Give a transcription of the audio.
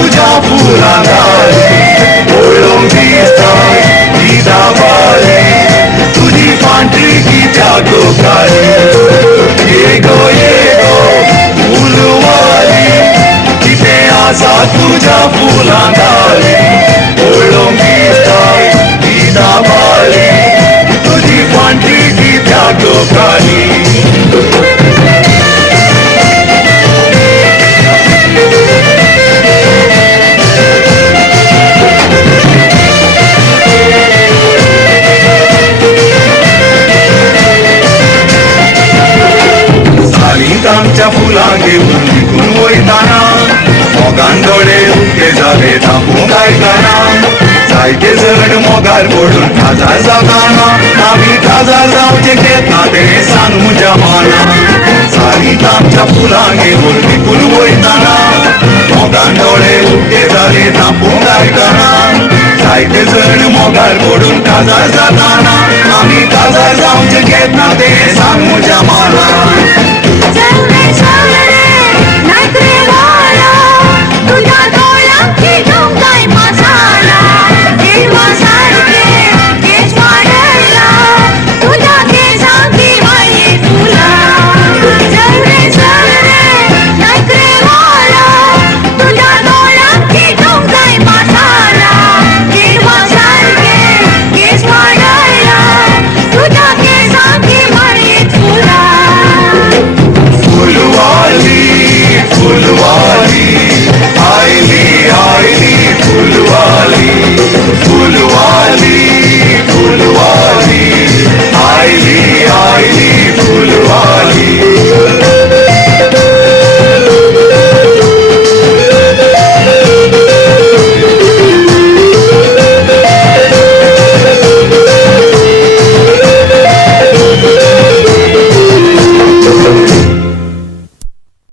तुझ्या फुलांगारी ओळून दिसताय ही दाबाली तुझी पांढरी कित्या काळी ये गो फुलवाली किते आसा तुझ्या फुलांगारी ओळून दिसताय ही दाबाली तुझी पांढरी कित्या काळी आमच्या फुलां घेऊन विकून वयताना मोगान दोळे उक्ते जाले तापूंक आयकाना जायते जण मोगार पडून काजार जाताना आमी काजार जावचे घेतना ते सांगू जमाना सारीत आमच्या फुलां घेऊन विकून वयताना मोगान दोळे उक्ते जाले तापूंक आयकाना जायते जण मोगार पडून काजार जाताना आमी काजार जावचे घेतना ते सांगू जमाना Tell me